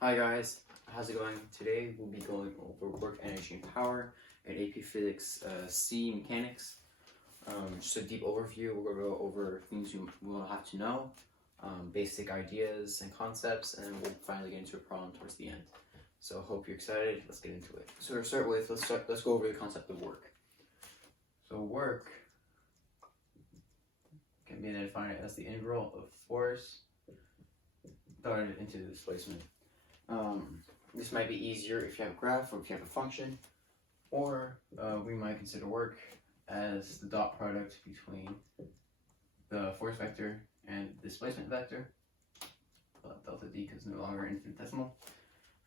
Hi guys, how's it going? Today we'll be going over work, energy, and power in AP Physics C Mechanics. Just a deep overview, we're going to go over things you will have to know, basic ideas and concepts, and then we'll finally get into a problem towards the end. So hope you're excited, let's get into it. So to start with, let's go over the concept of work. So work can be defined as the integral of force divided into the displacement. This might be easier if you have a graph or if you have a function, or we might consider work as the dot product between the force vector and the displacement vector, delta d because it's no longer infinitesimal.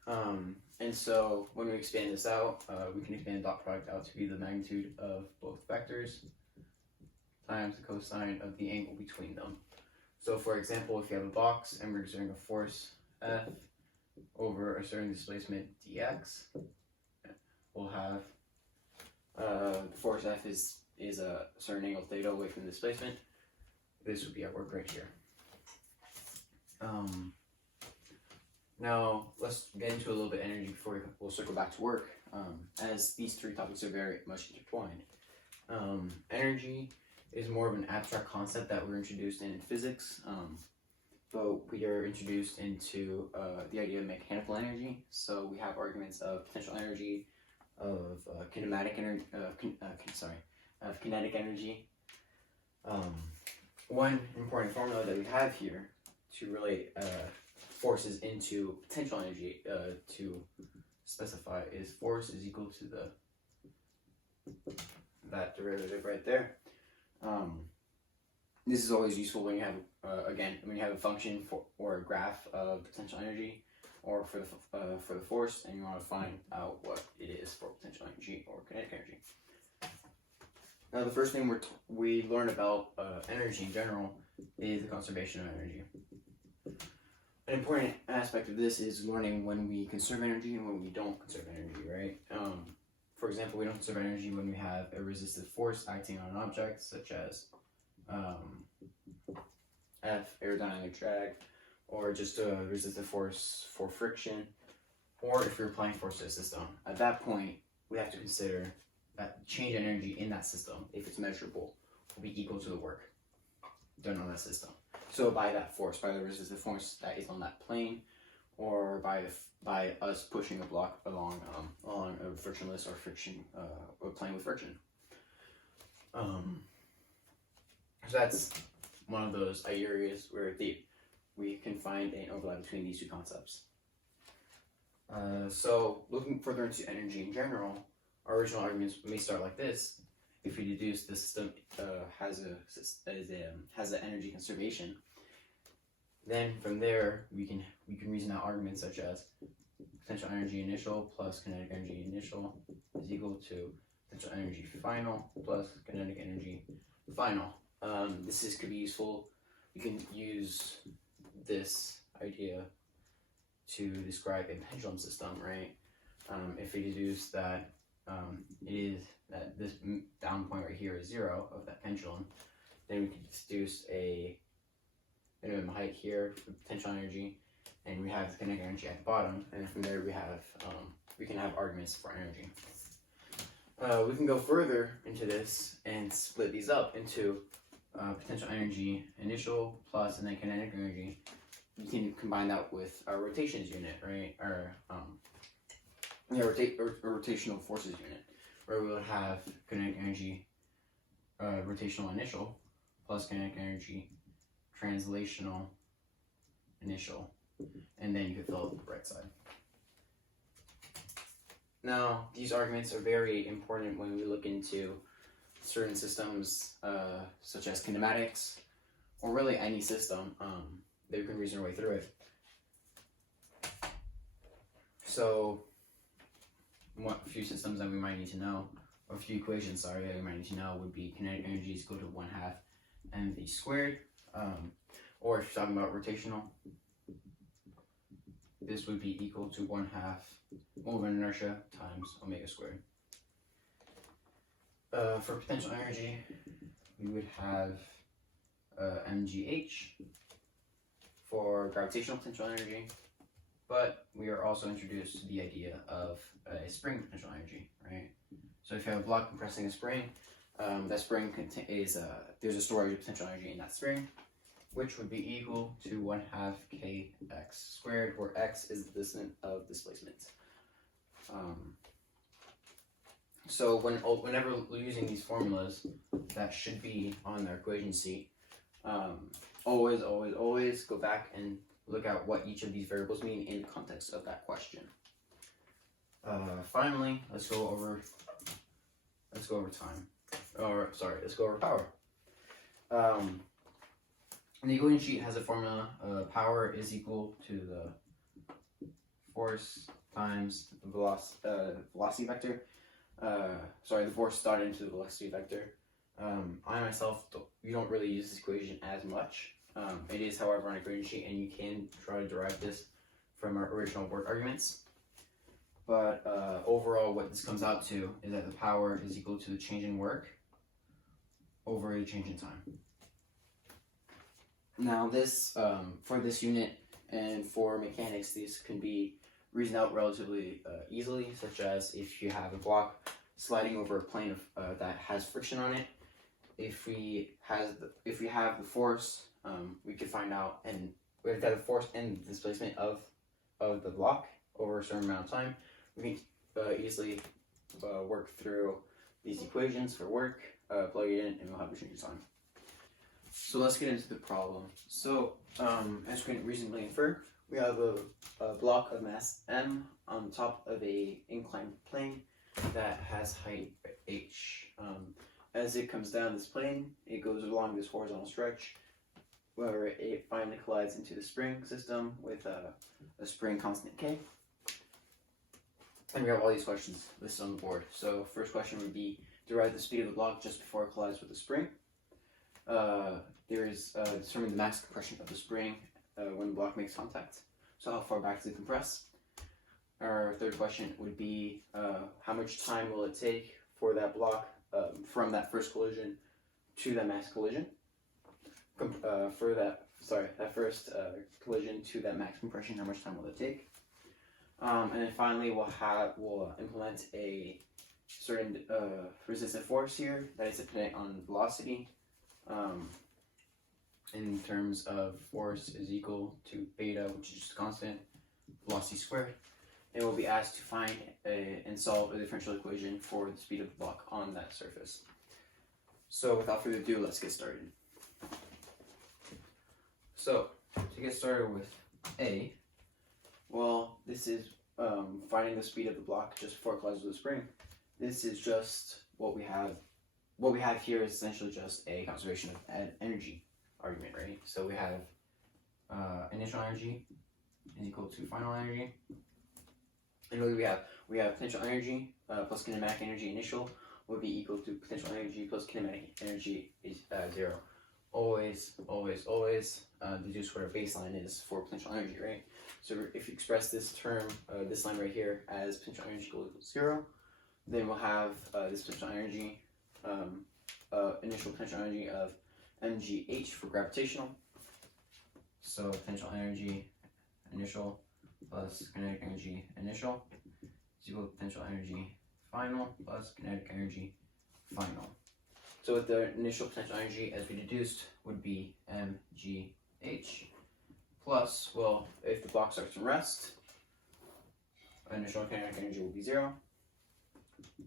And so when we expand this out, we can expand the dot product out to be the magnitude of both vectors times the cosine of the angle between them. So for example, if you have a box and we're exerting a force F over a certain displacement dx, we'll have the force F is a certain angle theta away from the displacement. This would be our work right here. Now let's get into a little bit of energy before we'll circle back to work, as these three topics are very much intertwined. Energy is more of an abstract concept that we're introduced in physics, but we are introduced into the idea of mechanical energy. So we have arguments of potential energy, of kinetic energy, of kinetic energy. One important formula that we have here to relate forces into potential energy to specify is force is equal to that derivative right there. This is always useful when you have, when you have a function or a graph of potential energy, or for the force, and you want to find out what it is for potential energy or kinetic energy. Now, the first thing we learn about energy in general is the conservation of energy. An important aspect of this is learning when we conserve energy and when we don't conserve energy, right? For example, we don't conserve energy when we have a resistive force acting on an object, such as F, aerodynamic drag, or just a resistive force for friction, or if you're applying force to a system. At that point, we have to consider that change in energy in that system, if it's measurable, will be equal to the work done on that system. So by that force, by the resistive force that is on that plane, or by us pushing a block along a frictionless or or plane with friction. So that's one of those areas where we can find an overlap between these two concepts. So looking further into energy in general, our original arguments may start like this. If we deduce the system has an energy conservation, then from there we can reason out arguments such as potential energy initial plus kinetic energy initial is equal to potential energy final plus kinetic energy final. This could be useful. You can use this idea to describe a pendulum system, right? If we deduce that this down point right here is 0 of that pendulum, then we can deduce a minimum height here for potential energy, and we have kinetic energy at the bottom, and from there we can have arguments for energy. We can go further into this and split these up into potential energy initial plus and then kinetic energy. You can combine that with our rotations unit, right? Or rotational forces unit, where we would have kinetic energy rotational initial plus kinetic energy translational initial, and then you could fill up the right side. Now, these arguments are very important when we look into certain systems, such as kinematics, or really any system that we can reason our way through it. So, a few systems that we might need to know, or a few equations, that we might need to know would be kinetic energy is equal to 1/2 mv squared, or if you're talking about rotational, this would be equal to 1/2 moment of inertia times omega squared. For potential energy, we would have mgh for gravitational potential energy, but we are also introduced to the idea of a spring potential energy, right? So if you have a block compressing a spring, that spring there's a storage of potential energy in that spring, which would be equal to 1/2 kx squared, where x is the distance of displacement. So whenever we're using these formulas, that should be on our equation sheet. Always go back and look at what each of these variables mean in the context of that question. Finally, let's go over time. Let's go over power. The equation sheet has a formula. Power is equal to the force times the velocity vector. The force started into the velocity vector. I myself, we don't really use this equation as much. It is, however, on a equation sheet, and you can try to derive this from our original work arguments. But overall, what this comes out to is that the power is equal to the change in work over the change in time. Now, this for this unit and for mechanics, these can be reasoned out relatively easily, such as if you have a block sliding over a plane that has friction on it. If we have the force, we could find out, and we've got the force and the displacement of the block over a certain amount of time. We can easily work through these equations for work, plug it in, and we'll have a change in time. So let's get into the problem. So as you can reasonably infer, we have a block of mass m on top of a inclined plane that has height h. As it comes down this plane, it goes along this horizontal stretch where it finally collides into the spring system with a spring constant k. And we have all these questions listed on the board. So first question would be, derive the speed of the block just before it collides with the spring. Determine the max compression of the spring when the block makes contact. So how far back does it compress? Our third question would be, how much time will it take for that block from that first collision to that max collision? That first collision to that max compression, how much time will it take? And then finally, we'll implement a certain resistant force here that is dependent on velocity. In terms of force is equal to beta, which is just constant, velocity squared. And we'll be asked to find and solve a differential equation for the speed of the block on that surface. So without further ado, let's get started. So to get started with A, well, this is finding the speed of the block just before it collides with the spring. This is just what we have. What we have here is essentially just a conservation of energy argument, right? So we have initial energy is equal to final energy. And what do we have? We have potential energy plus kinematic energy initial would be equal to potential energy plus kinematic energy is 0. Always deduce what our baseline is for potential energy, right? So if you express this term, this line right here, as potential energy equals 0, then we'll have this potential energy, initial potential energy of mgh for gravitational. So potential energy initial plus kinetic energy initial is equal to potential energy final plus kinetic energy final. So with the initial potential energy, as we deduced, would be mgh plus, well, if the block starts in rest, initial kinetic energy will be 0,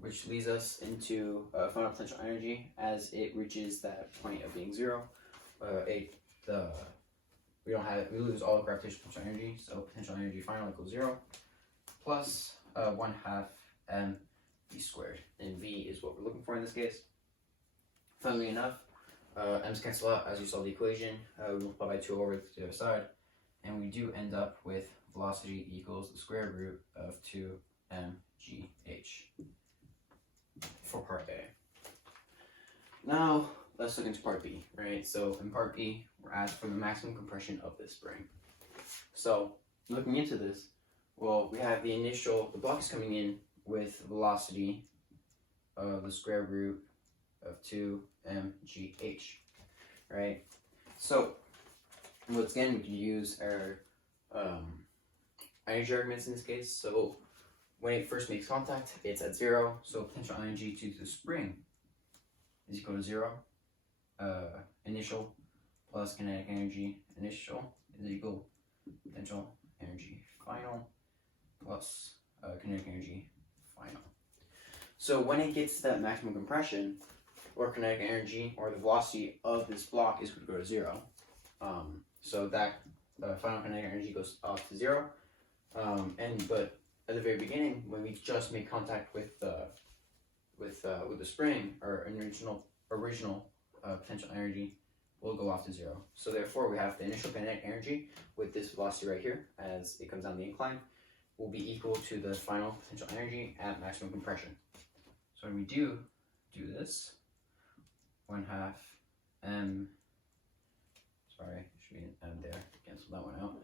which leads us into final potential energy as it reaches that point of being 0. We lose all gravitational potential energy, so potential energy final equals 0 plus 1/2 mv squared, and v is what we're looking for in this case. Funnily enough, m's cancel out as you saw the equation. We multiply by 2 over to the other side, and we do end up with velocity equals the square root of 2 mgh for part A. Now let's look into part B, right? So in part B, we're asked for the maximum compression of this spring. So looking into this, well, we have the block is coming in with velocity of the square root of 2 mgh, right? So once again, we can use our energy arguments in this case. So when it first makes contact, it's at 0. So potential energy to the spring is equal to 0. Initial plus kinetic energy initial is equal potential energy final plus kinetic energy final. So when it gets to that maximum compression, or kinetic energy, or the velocity of this block is going to go to 0. So that final kinetic energy goes off to 0. But at the very beginning, when we just make contact with the spring, our original potential energy will go off to 0. So therefore, we have the initial kinetic energy with this velocity right here, as it comes down the incline, will be equal to the final potential energy at maximum compression. So when we do this, 1/2 m. Sorry, should be an m there. Cancel that one out.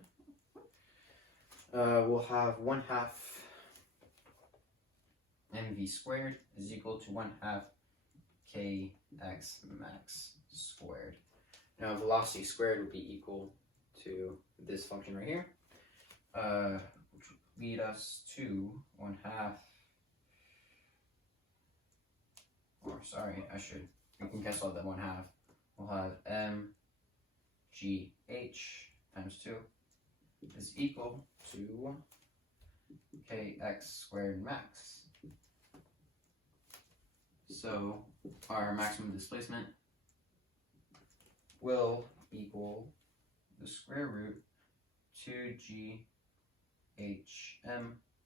We'll have 1/2 mv squared is equal to 1/2 kx max squared. Now velocity squared would be equal to this function right here, which would lead us to 1/2. Or sorry, we can cancel out that 1/2. We'll have mgh times 2 is equal to kx squared max. So our maximum displacement will equal the square root 2ghm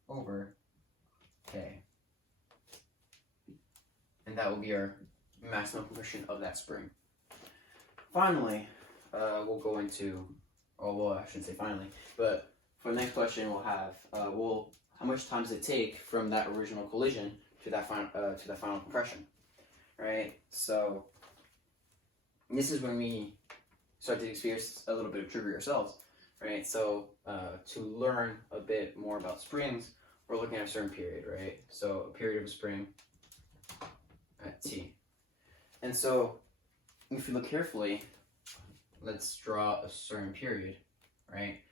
over k. And that will be our maximum compression of that spring. Finally, we'll go into, I shouldn't say finally, but for the next question we'll have, how much time does it take from that original collision to that final compression, right? So this is when we start to experience a little bit of trickery ourselves, right? So to learn a bit more about springs, we're looking at a certain period, right? So a period of a spring at t. And so if you look carefully, let's draw a certain period, right?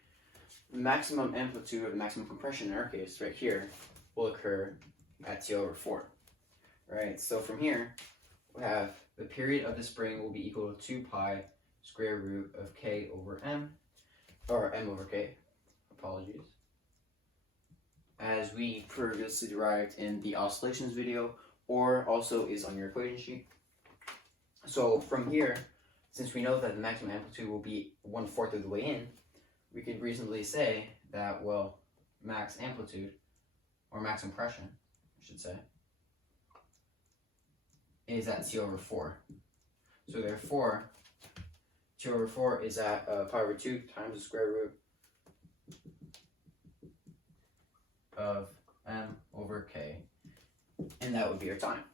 The maximum amplitude or the maximum compression in our case right here will occur at t over 4, right? So from here, we have the period of the spring will be equal to 2 pi square root of k over m, or m over k, apologies, as we previously derived in the oscillations video, or also is on your equation sheet. So from here, since we know that the maximum amplitude will be 1/4 of the way in, we could reasonably say that, well, max amplitude, or max compression, I should say, is at t over 4. So therefore, t over 4 is at pi over 2 times the square root of m over k, and that would be our time.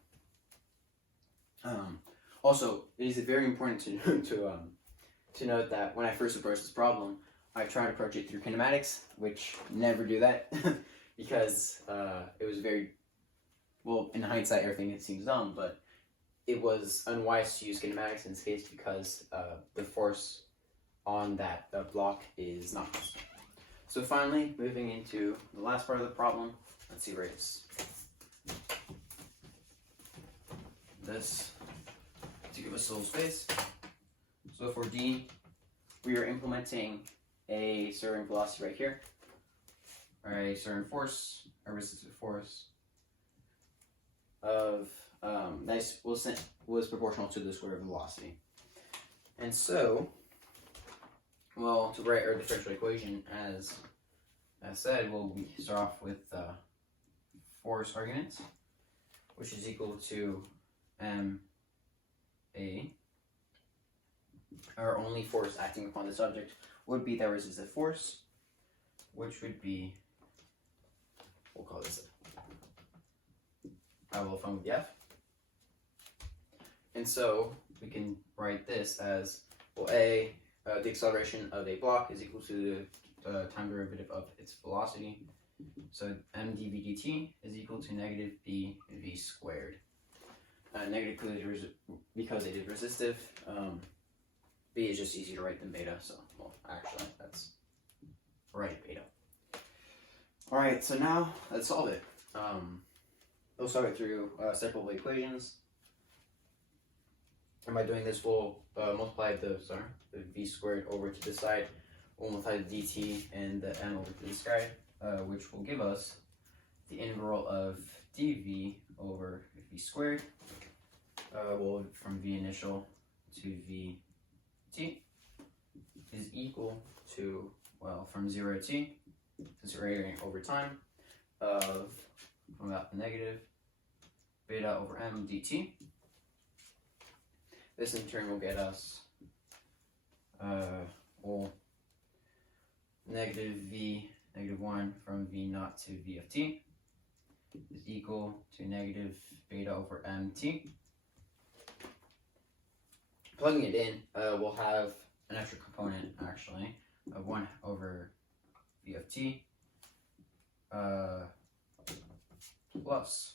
Also, it is very important to note that when I first approached this problem, I tried to approach it through kinematics, which never do that because it was very, well, in hindsight, everything it seems dumb, but it was unwise to use kinematics in this case because the force on that block is not constant. So finally, moving into the last part of the problem, let's erase this to give us a little space. So for D, we are implementing a certain velocity right here, or a certain force, a resistive force of that was proportional to the square of the velocity. And so, well, to write our differential equation, as I said, we start off with force argument, which is equal to ma. Our only force acting upon the subject would be that resistive force, which would be, we'll call this I will have fun with the F. And so we can write this as, well, the acceleration of a block is equal to the time derivative of its velocity. So m dv dt is equal to negative bv squared. Negative because it is resistive. B is just easy to write than beta, so, well, actually, that's right, beta. Alright, so now let's solve it. We'll solve it through separable equations. And by doing this, we'll multiply the v squared over to this side. We'll multiply the dt and the m over to this side, which will give us the integral of dv over v squared, well, from v initial to v t is equal to, well, from 0 to t, since we're iterating over time, of from about negative beta over m dt. This in turn will get us well, negative 1 from v naught to v of t is equal to negative beta over mt. Plugging it in, we'll have an extra component actually of 1 over v of t plus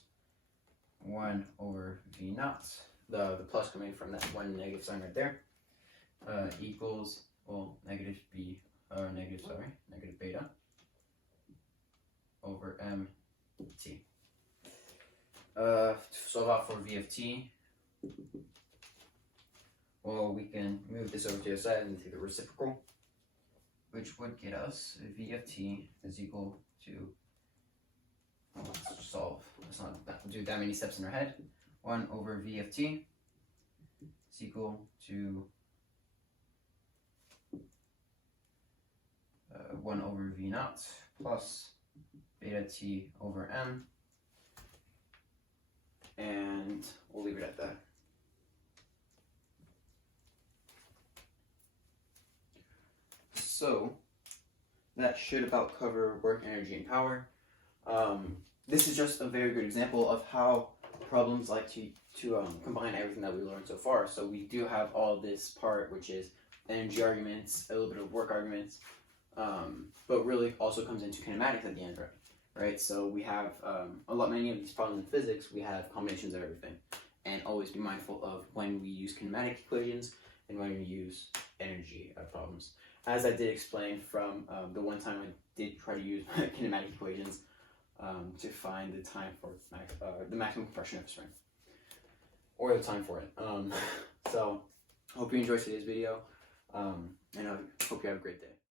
1 over v naught, the plus coming from that one negative sign right there, equals, well, negative beta over mt. To solve out for v of t, well, we can move this over to the side and take the reciprocal, which would get us v of t is equal to, well, let's solve, let's not do that many steps in our head. 1 over v of t is equal to 1 over v naught plus beta t over m, and we'll leave it at that. So that should about cover work, energy, and power. This is just a very good example of how problems like to combine everything that we learned so far. So we do have all this part, which is energy arguments, a little bit of work arguments, but really also comes into kinematics at the end, right? So we have many of these problems in physics, we have combinations of everything. And always be mindful of when we use kinematic equations and when we use energy problems. As I did explain from the one time I did try to use kinematic equations to find the time for the maximum compression of a spring, or the time for it. So, hope you enjoyed today's video, and I hope you have a great day.